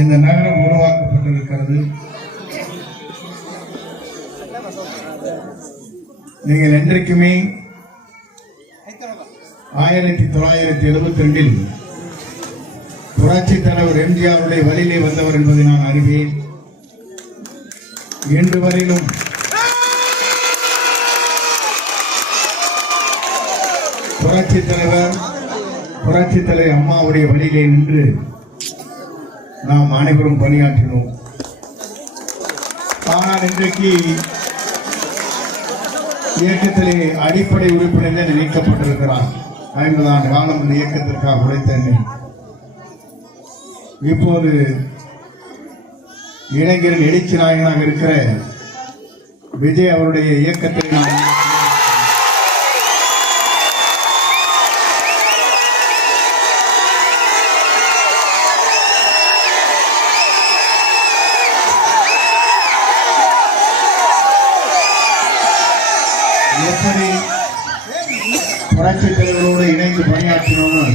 இந்த நகரம் உருவாக்கப்பட்டிருக்கிறது. நீங்கள் என்றைக்குமே 1972 புரட்சி தலைவர் எம்ஜிஆருடைய வழியிலே வந்தவர் என்பதை நான் அறிவேன். இன்று வரையிலும் புரட்சி தலைவர் அம்மாவுடைய வழியிலே நின்று நாம் அனைவரும் பணியாற்றினோம். ஆனால் இன்றைக்கு இயக்கத்திலே அடிப்படை உறுப்பினர் நீக்கப்பட்டிருக்கிறார். 50 ஆண்டு காலம் இந்த இயக்கத்திற்காக உழைத்தேன். இப்போது இளைஞரின் எழுச்சி நாயகனாக இருக்கிற விஜய் அவருடைய இயக்கத்தை நாம் எப்படி புரட்சித் தலைவரோடு இணைந்து பணியாற்றினோம்.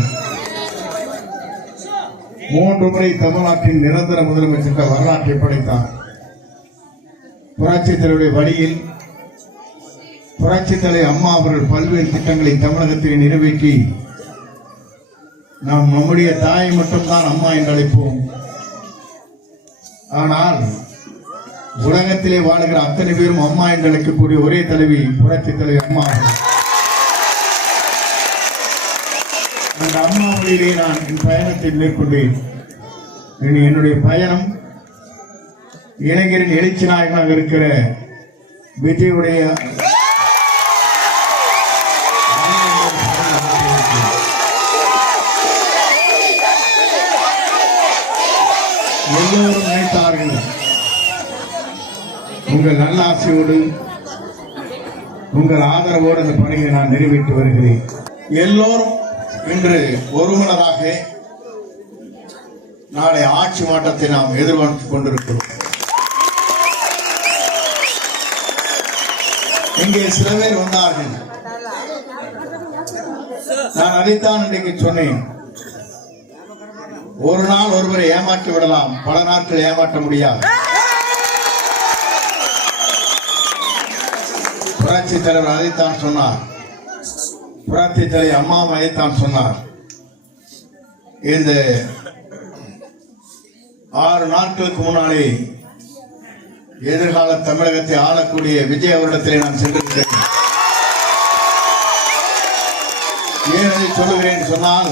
3 முறை தமிழ்நாட்டின் நிரந்தர முதலமைச்சர் வரலாற்றை படைத்தார். புரட்சித் தலைவருடைய வழியில் புரட்சித் தலைவர் அம்மா அவர்கள் பல்வேறு திட்டங்களை தமிழகத்தில் நிறைவேற்றி நாம் நம்முடைய தாயை மட்டும்தான் அம்மா என்று அழைப்போம். ஆனால் உலகத்திலே வாழ்கிற அத்தனை பேரும் அம்மா என்று அழைக்கக்கூடிய ஒரே தலைவி புரட்சித் தலைவர் அம்மா. அந்த அம்மா வழியிலே நான் என் பயணத்தை மேற்கொண்டேன். என்னுடைய பயணம் இளைஞரின் எழுச்சி நாயகனாக இருக்கிற விஜயுடைய எல்லோரும் நினைத்தார்கள். உங்கள் நல்லாசையோடு உங்கள் ஆதரவோடு அந்த பணியை நான் நிறைவேற்றி வருகிறேன். எல்லோரும் இன்று ஒருமனதாக நாளை ஆட்சி மாற்றத்தை நாம் எதிர்பார்த்துக் கொண்டிருக்கிறோம். இங்கே சில பேர் வந்தார்கள். நான் அதைத்தான் இன்றைக்கு சொன்னேன். ஒரு நாள் ஒருவரை ஏமாற்றி விடலாம், பல நாட்கள் ஏமாற்ற முடியாது. புரட்சி தலைவர் அதைத்தான் சொன்னார். புரட்சி தலைவர் அம்மாவும் அதைத்தான் சொன்னார். இந்த 6 நாட்களுக்கு முன்னாலே எதிர்கால தமிழகத்தை ஆளக்கூடிய விஜய் அவரிடத்திலே நான் சென்றிருக்கிறேன். ஏன் அதை சொல்லுகிறேன் சொன்னால்,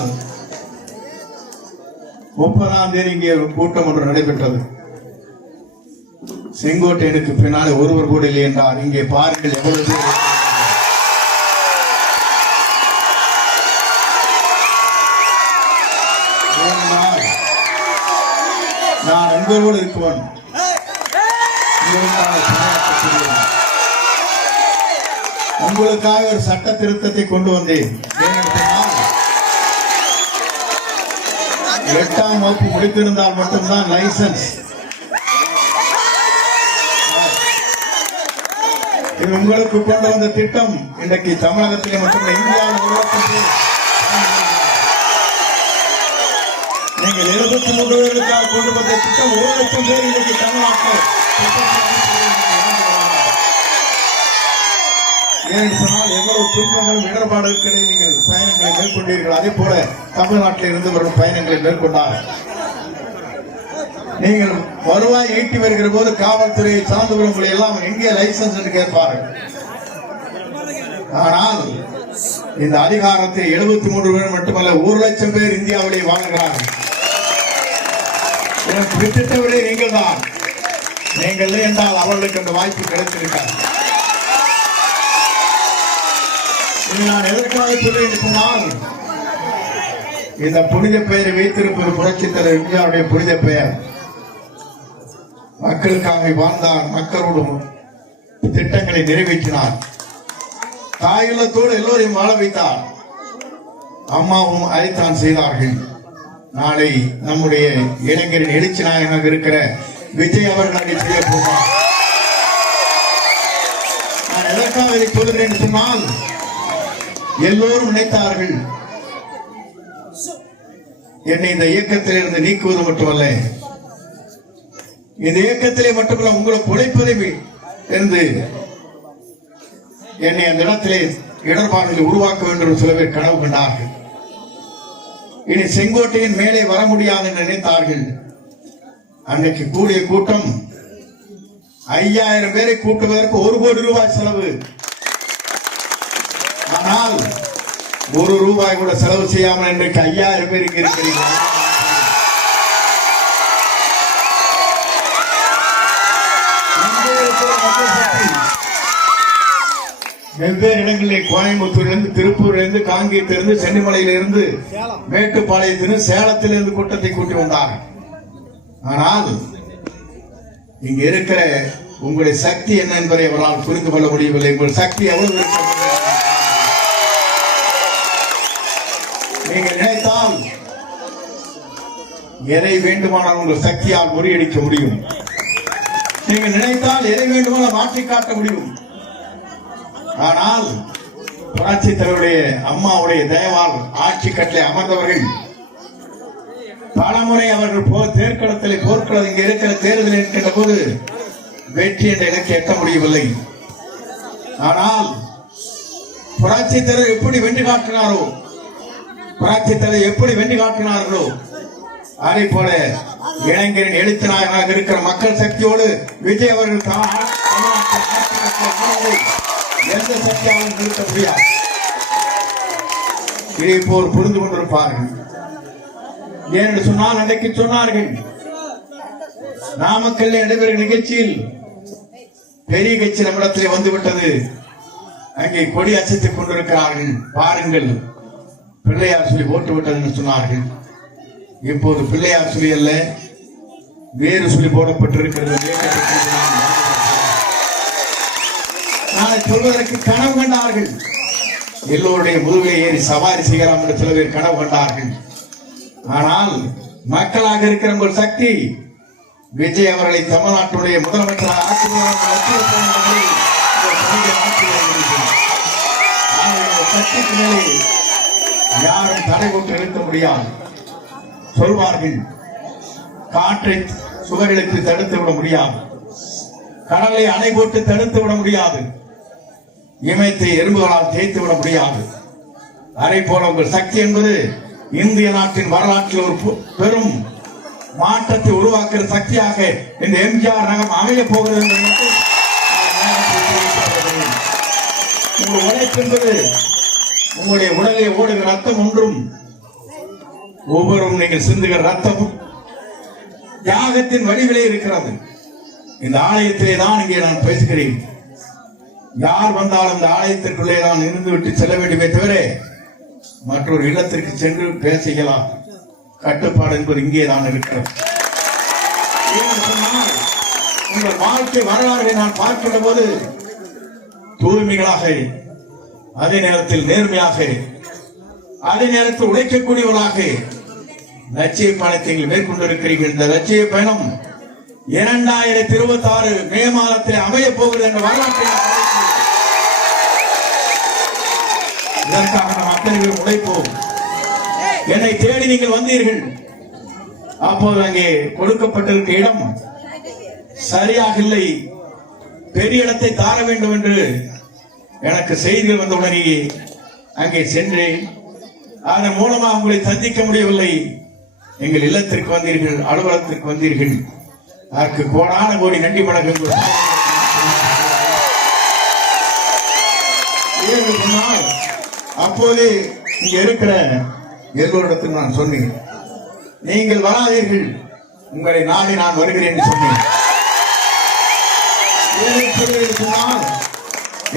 30ஆம் தேதி இங்கே ஒரு கூட்டம் ஒன்று நடைபெற்றது. செங்கோட்டையனுக்கு பின்னாலே ஒருவர் கூட இல்லை என்றார். இங்கே பாருங்கள் எவ்வளவு பேர். நான் உங்களோடு இருக்குவன். உங்களுக்காக ஒரு சட்ட திருத்தத்தை கொண்டு வந்தேன். 8ஆம் வகுப்பு முடித்திருந்தால் மட்டும்தான் லைசன்ஸ். இது உங்களுக்கு கொண்டு வந்த திட்டம். இன்றைக்கு தமிழகத்திலே மட்டும் இந்தியாவில் நீங்கள் 73 பேருக்காக கொண்டு வந்த திட்டம் 1 லட்சம் பேர் இன்றைக்கு தமிழ்நாட்டில். ஏன்னு சொன்னால் எவ்வளவு துன்பங்களும் இடர்பாடுகளை நீங்கள் பயணங்களை மேற்கொண்டீர்கள். அதே போல தமிழ்நாட்டில் இருந்து வரும் பயணங்களை மேற்கொண்டார். நீங்கள் வருவாய் ஈட்டி வருகிற போது காவல்துறையை சார்ந்தவர்களை எல்லாம் இந்திய லைசன்ஸ் என்று கேட்பார்கள். ஆனால் இந்த அதிகாரத்தை 73 பேர் மட்டுமல்ல 1 லட்சம் பேர் இந்தியாவிலே வாழ்கிறார்கள். விட்டுட்டவரே நீங்கள் தான். நீங்கள் என்றால் அவர்களுக்கு அந்த வாய்ப்பு கிடைத்திருக்காது. நான் எதற்காக சொல்றேன் சொன்னால், இந்த புனித பெயரை வைத்திருப்பது புரட்சித் தலைவர் எம்ஜிஆருடைய புனித பெயர். மக்களுக்காக வாழ்ந்தார். மக்களோடு திட்டங்களை நிறைவேற்றினார். தாயுள்ளத்தோடு எல்லோரையும் வாழ வைத்தார். அம்மாவும் அதைத்தான் செய்தார்கள். நாளை நம்முடைய இளைஞரின் எழுச்சி நாயகனாக இருக்கிற விஜய் அவர்கள் அதை செய்ய போவார். நான் எதற்காக இதை சொல்கிறேன் சொன்னால், எல்லோரும் நினைத்தார்கள் என்னை இந்த இயக்கத்தில் இருந்து நீக்குவது மட்டுமல்ல, இந்த இயக்கத்திலே மட்டுமல்ல உங்களுக்கு உழைப்பதை இருந்து என்னை அந்த இடத்திலே இடர்பாடுகளை உருவாக்க வேண்டும் என்று சில பேர் கனவு கண்டார்கள். இனி செங்கோட்டையின் மேலே வர முடியாது என்று நினைத்தார்கள். அன்றைக்கு கூடிய கூட்டம் 5000 பேரை கூட்டுவதற்கு 1 கோடி ரூபாய் செலவு. ஆனால் 1 ரூபாய் கூட செலவு செய்யாமல் இன்றைக்கு 5000 பேர் இங்கு இருக்கிறீர்கள். வெவ்வேறு இடங்களில் கோயம்புத்தூரிலிருந்து, திருப்பூரிலிருந்து, காங்கேயத்திலிருந்து, சென்னிமலையிலிருந்து, மேட்டுப்பாளையத்திலிருந்து, சேலத்திலிருந்து கூட்டத்தை கூட்டி வந்தார். ஆனால் இங்க இருக்கிற உங்களுடைய சக்தி என்ன என்பதை அவரால் புரிந்து கொள்ள முடியவில்லை. உங்கள் சக்தி எவ்வளவு நீங்கள் நினைத்தால் எதை வேண்டுமானால் உங்கள் சக்தியால் முறியடிக்க முடியும். நீங்கள் நினைத்தால் எதை வேண்டுமானால் மாற்றி காட்ட முடியும். ஆனால் புரட்சி தலைவருடைய அம்மாவுடைய தயவால் ஆட்சி கட்டளை அமர்ந்தவர்கள் பலமுறை அவர்கள் தேர்தலில் போர்க்களம் இங்க இருக்கிற தேர்தலில் இருக்கின்ற போது வெற்றி என்ற இலக்கை எட்ட முடியவில்லை. ஆனால் புரட்சி தலைவர் எப்படி வெற்றி காட்டினாரோ, புரட்சி தலைவர் எப்படி வெற்றி காட்டினார்களோ அதே போல இளைஞரின் எழுத்து நாயகனாக இருக்கிற மக்கள் சக்தியோடு விஜய் அவர்கள் எந்த சக்தியாலும் நிறுத்த முடியாது. இதை போல் புரிந்து கொண்டிருப்பார்கள். ஏனென்று சொன்னால் அன்றைக்கு சொன்னார்கள், நாமக்கல் நடைபெறும் நிகழ்ச்சியில் பெரிய கட்சி நம்மிடத்திலே வந்துவிட்டது, அங்கே கொடி அசைத்துக் கொண்டிருக்கிறார்கள், பாருங்கள் பிள்ளையார் சொல்லி ஓட்டு விட்டது என்று சொன்னார்கள். இப்போது பிள்ளையார் சொல்லி அல்ல, வேறு சொல்லி போடப்பட்டிருக்கிறது. நாளை சொல்வதற்கு கனவு கண்டார்கள். எல்லோருடைய முதுகை ஏறி சவாரி செய்யலாம் என்று சில பேர் கனவு கண்டார்கள். ஆனால் மக்களாக இருக்கிற உங்கள் சக்தி விஜய் அவர்களை தமிழ்நாட்டுடைய முதலமைச்சராக சக்திக்கு மேலே யாரும் தடை போட்டு நிறுத்த முடியாது. சொல்வார்கள், காற்றை சுவர்களுக்கு தடுத்து விட முடியாது, கடலை அணை போட்டு தடுத்து விட முடியாது, இமயத்தை எறும்புகளால் தேய்த்து விட முடியாது. அதே போல உங்கள் சக்தி என்பது இந்திய நாட்டின் வரலாற்றில் ஒரு பெரும் மாற்றத்தை உருவாக்குற சக்தியாக இந்த எம்ஜிஆர் நகம் அமைய போகிறது. உங்கள் உழைப்பு என்பது உங்களுடைய உடலை ஓடுகிற ரத்தம் ஒன்றும், ஒவ்வொரு நீங்கள் சிந்துகிற ரத்தமும் தியாகத்தின் வடிவிலே இருக்கிறது. இந்த ஆலயத்திலே தான் இங்கே நான் பேசுகிறேன். யார் வந்தாலும் இந்த ஆலயத்திற்குள்ளே தான் இருந்து விட்டு செல்ல வேண்டுமே தவிர மற்றொரு இல்லத்திற்கு சென்று பேசலாம். கட்டுப்பாடு என்பது இங்கே தான் இருக்கிறது. உங்கள் வாழ்க்கை வரலாறை நான் பார்க்கின்ற போது தூய்மைகளாக, அதே நேரத்தில் நேர்மையாக, அதே நேரத்தில் உழைக்கக்கூடியவர்களாக லட்சிய பயணத்தை மேற்கொண்டிருக்கிறீர்கள். இந்த லட்சிய பயணம் 2026 மே மாதத்தில் அமைய போகிறது என்ற வரலாற்றை இதற்காக நாம் அத்தனை பேர் உழைப்போம். என்னை தேடி நீங்கள் வந்தீர்கள். அப்போது அங்கே கொடுக்கப்பட்டிருக்க இடம் சரியாக இல்லை, பெரிய இடத்தை தார வேண்டும் என்று எனக்கு செய்திகள் வந்தவுடனே அங்கே சென்றேன். அதன் மூலமாக உங்களை சந்திக்க முடியவில்லை. எங்கள் இல்லத்திற்கு வந்தீர்கள், அலுவலகத்திற்கு வந்தீர்கள். அதற்கு கோடான கோடி நன்றி வணக்கங்கள். அப்போது இங்க இருக்கிற எல்லோரிடத்தில் நான் சொன்னேன், நீங்கள் வராதீர்கள், உங்களை நாடி நான் வருகிறேன் என்று சொன்னேன்.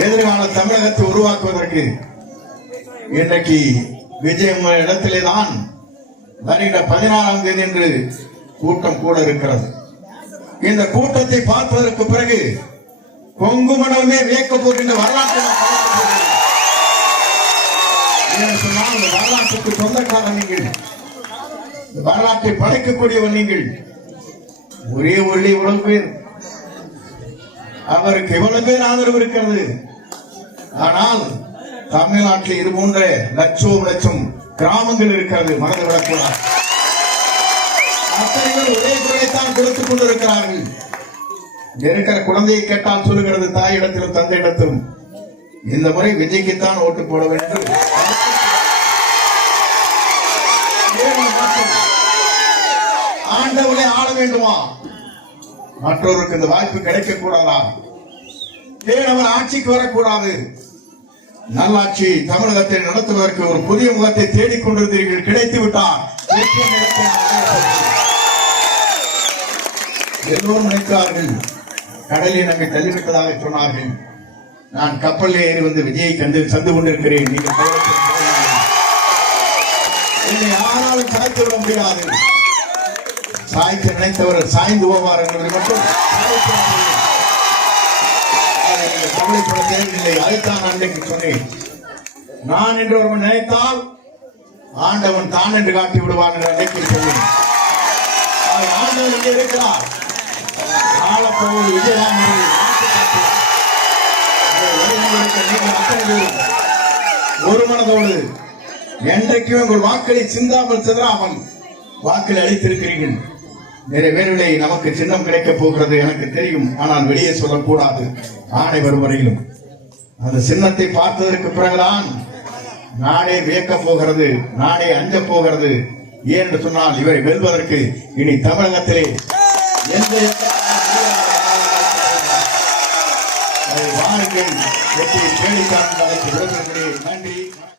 எதிர்கால தமிழகத்தை உருவாக்குவதற்கு இன்றைக்கு விஜய் உங்கள் இடத்திலே தான் வருகிற 14ஆம் தேதி என்று கூட்டம் கூட இருக்கிறது. இந்த கூட்டத்தை பார்ப்பதற்கு பிறகு கொங்கு மண்டலமே வியக்க போகின்ற வரலாற்று வரலாற்றுக்கு சொந்தக்காரர் நீங்கள், வரலாற்றை படைக்கக்கூடியவர் நீங்கள். ஒரே ஒளி இவ்வளவு பேர், அவருக்கு இவ்வளவு பேர் ஆதரவு இருக்கிறது. ஆனால் தமிழ்நாட்டில் இது போன்ற லட்சம் கிராமங்கள் இருக்கிறது, மறந்துவிடக்கூடாது. அத்தனை பேர் ஒரே குரலைத்தான் தான் கொடுத்துக் கொண்டிருக்கிறார்கள். இருக்கிற குழந்தையை கேட்டால் சொல்லுகிறது தாயிடத்திலும் தந்தையிடத்திலும் இந்த முறை விஜய்க்குத்தான் ஓட்டு போட வேண்டும். ஆண்டவனை ஆள வேண்டுமா? மற்றவருக்கு இந்த வாய்ப்பு கிடைக்க கூடாதா? தேனவர் ஆட்சிக்கு வரக்கூடாது. நல்லாட்சி தமிழகத்தை நடத்துவதற்கு ஒரு புதிய முகத்தை தேடிக்கொண்டிருந்தீர்கள், கிடைத்து விட்டார். எல்லோரும் நினைத்தார்கள் கடலில் நம்மை தள்ளிவிட்டதாக சொன்னார்கள். நான் கப்பலில் ஏறி வந்து விஜயை கண்டு சந்து கொண்டிருக்கிறேன். நீங்கள் என்னை யாராலும் சாய்த்து விட முடியாது. சாய்க்க நினைத்தவர் சாய்ந்து போவார் என்பதை மட்டும் கவலைப்பட தேவையில்லை. அதைத்தான் அன்றைக்கு சொன்னேன். நான் என்று ஒருவன் நினைத்தால் ஆண்டவன் தான் என்று காட்டி விடுவான் என்று அன்றைக்கு சொன்னேன். ஆண்டவன் இங்கே இருக்கிறார். ஆளப்போவது விஜயதான். ஒரு மனதோடு என்றைக்குமே உங்கள் வாக்களை சிந்தாமல் சிதறாமல் வாக்களை அளித்திருக்கிறீர்கள். நிறைவேறவில்லை. நமக்கு சின்னம் கிடைக்கப் போகிறது எனக்கு தெரியும். ஆனால் வெளியே சொல்லக்கூடாது. ஆணை வரும் வரையிலும் அந்த சின்னத்தை பார்த்ததற்கு பிறகுதான் நாடே வியக்கப் போகிறது, நாடே அஞ்சப் போகிறது. ஏன் என்று சொன்னால் இவரை வெல்வதற்கு இனி தமிழகத்திலே எந்த வாருங்கள் வெற்றியை தேடித்தான் நன்றி.